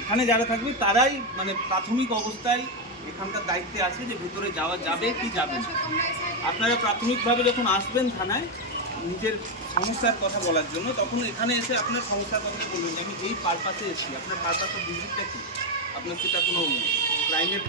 এখানে যারা থাকবে তারাই মানে প্রাথমিক অবস্থায় এখানকার দায়িত্বে আছে যে ভেতরে যাওয়া যাবে কি যাবে না। আপনারা প্রাথমিকভাবে যখন আসবেন থানায় নিজের সমস্যার কথা বলার জন্য, তখন এখানে এসে আপনার সমস্যার কথা বলবেন যে আমি এই পারপাসে এসেছি। আপনার পারপাস অফ ভিজিটটা কী? আপনার সেটা কোনো ক্রাইমের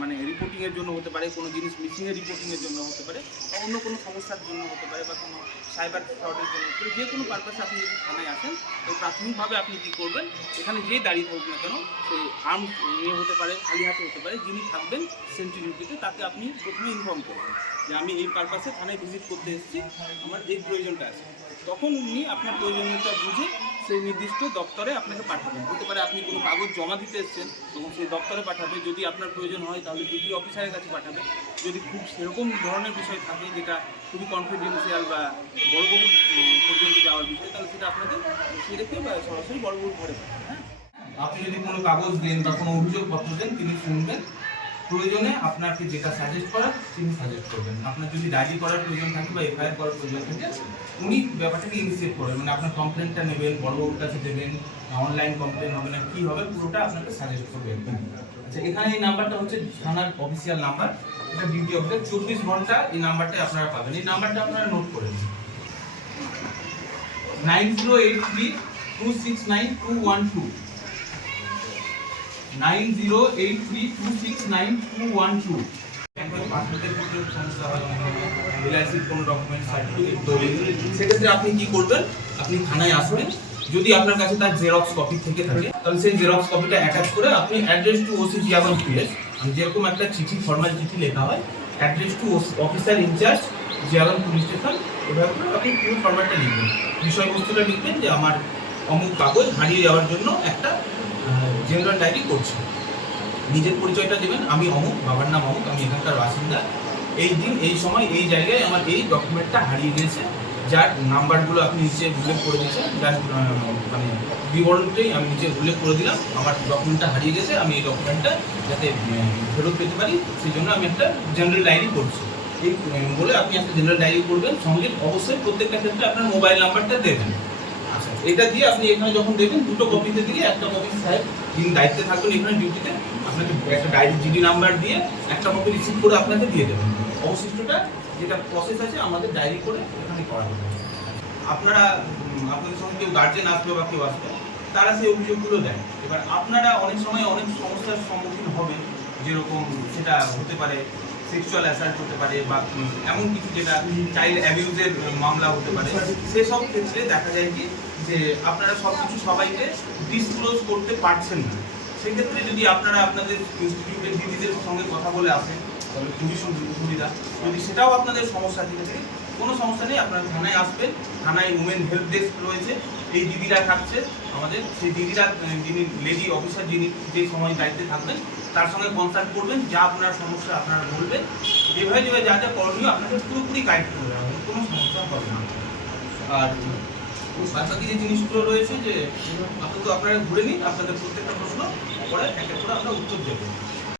মানে রিপোর্টিংয়ের জন্য হতে পারে, কোনো জিনিস মিসিংয়ের রিপোর্টিংয়ের জন্য হতে পারে, বা অন্য কোনো সমস্যার জন্য হতে পারে, বা কোনো সাইবার ফ্রডের জন্য হতে পারে। যে কোনো পারপাসে আপনি যদি থানায় আসেন, তো প্রাথমিকভাবে আপনি কী করবেন, এখানে যেই দাঁড়িয়ে থাকুক না কেন, সেই আর্ম নিয়ে হতে পারে, খালি হাতে হতে পারে, যিনি থাকবেন সেন্ট্রি ডিউটিতে তাকে আপনি প্রথমে ইনফর্ম করবেন যে আমি এই পারপাসে থানায় ভিজিট করতে এসেছি, আমার এই প্রয়োজনটা আছে। তখন উনি আপনার প্রয়োজনীয়তা বুঝে সেই নির্দিষ্ট দপ্তরে আপনাকে পাঠাবেন। হতে পারে আপনি কোনো কাগজ জমা দিতে এসেছেন, তখন সেই দপ্তরে পাঠাবে। যদি আপনার প্রয়োজন হয় তাহলে ডিউটি অফিসারের কাছে পাঠাবে। যদি খুব সেরকম ধরনের বিষয় থাকে যেটা খুবই কনফিডেন্সিয়াল বা বড়বাবুর পর্যন্ত যাওয়ার বিষয়, তাহলে সেটা আপনাদের বসিয়ে রেখে বা সরাসরি বড়বাবুর ঘরে পাঠাবেন। হ্যাঁ, আপনি যদি কোনো কাগজ দেন বা কোনো অভিযোগপত্র দেন, তিনি শুনবেন। প্রয়োজনে আপনাকে যেটা সাজেস্ট করার তিনি সাজেস্ট করবেন। আপনার যদি ডায়েরি করার প্রয়োজন থাকে বা এফআইআর করার প্রয়োজন থাকে, উনি ব্যাপারটাকে ইনিশিয়েট করবেন। মানে আপনার কমপ্লেনটা নেবেন, বড়বাবুর কাছে দেবেন, অনলাইন কমপ্লেন হবে না কী হবে, পুরোটা আপনাকে সাজেস্ট করবেন। আচ্ছা, এখানে এই নাম্বারটা হচ্ছে থানার অফিসিয়াল নাম্বার। এটা ডিউটি অফিসার 24 ঘন্টা এই নাম্বারটাই আপনারা পাবেন। এই নাম্বারটা আপনারা নোট করে নিন, 9083269212, 9083269212। সেক্ষেত্রে আপনি কি করবেন, আপনি থানায় আসবেন। যদি আপনার কাছে তার জেরক্স কপি থেকে থাকে, তাহলে সেই জেরক্স কপিটা অ্যাটাচ করে আপনি address to OC Jiaganj PS, যেরকম একটা চিঠি ফরমাল চিঠি লেখা হয়, address to officer in charge Jiaganj police station, এভাবে করে আপনি পুরো ফরম্যাটটা লিখবেন। বিষয়বস্তুটা লিখবেন যে আমার অমুক কাগজ হারিয়ে যাওয়ার জন্য একটা জেনারেল ডায়েরি করছি। নিজের পরিচয়টা দেবেন, আমি অমুক, বাবার নাম অমুক, আমি এখানকার বাসিন্দা, এই দিন এই সময় এই জায়গায় আমার এই ডকুমেন্টটা হারিয়ে গেছে, যার নাম্বারগুলো আপনি নিচে উল্লেখ করে দিয়েছেন, যার মানে বিবরণটাই আমি নিচে উল্লেখ করে দিলাম। আমার ডকুমেন্টটা হারিয়ে গেছে, আমি এই ডকুমেন্টটা যাতে ফেরত পেতে পারি সেই জন্য আমি একটা জেনারেল ডায়েরি করছি। এই বলে আপনি একটা জেনারেল ডায়েরি করবেন। সঙ্গে অবশ্যই প্রত্যেকটা ক্ষেত্রে আপনার মোবাইল নাম্বারটা দেবেন। আচ্ছা, এটা দিয়ে আপনি এখানে যখন দেবেন, দুটো কপিতে দিলে একটা কপি সাহেব যিনি দায়িত্বে থাকবেন এখানে ডিউটিতে, আপনাকে একটা ডায়েরি জিডি নাম্বার দিয়ে একটা কপি রিসিভ করে আপনাকে দিয়ে দেবেন। অবশিষ্টটা যেটা প্রসেস আছে আমাদের ডায়েরি করে এখানে করা হবে। আপনারা আপনাদের সঙ্গে কেউ গার্জেন আসবে বা কেউ আসবে, তারা সেই অভিযোগগুলো দেয়। এবার আপনারা অনেক সময় অনেক সমস্যার সম্মুখীন হবেন, যেরকম সেটা হতে পারে সেক্সুয়াল অ্যাসাল্ট হতে পারে, বা এমন কিছু যেটা চাইল্ড অ্যাবিউজের মামলা হতে পারে। সেসব ক্ষেত্রে দেখা যায় কি যে আপনারা সব কিছু সবাইকে ডিসক্লোজ করতে পারছেন না। সেক্ষেত্রে যদি আপনারা আপনাদের ইনস্টিটিউটের দিদিদের সঙ্গে কথা বলে আসেন, তাহলে খুবই সুবিধা। যদি সেটাও আপনাদের সমস্যা থেকে থাকে, কোনো সমস্যা নেই, আপনারা থানায় আসবেন। থানায় উমেন হেল্প ডেস্ক রয়েছে, এই দিদিরা থাকছে আমাদের। সেই দিদিরা, যিনি লেডি অফিসার, যিনি যে সময় দায়িত্বে থাকবেন, তার সঙ্গে কনসাল্ট করবেন, যা আপনার সমস্যা আপনারা বলবেন, যেভাবে যা যা করণীয় আপনাদের পুরোপুরি গাইড করে দেওয়া হবে, কোনো সমস্যা হবে না। আর বাকি যে জিনিসগুলো রয়েছে, যে আপাতত আপনারা ঘুরে নিন, আপনাদের প্রত্যেকটা প্রশ্ন পরে এক এক করে আমরা উত্তর দেবো।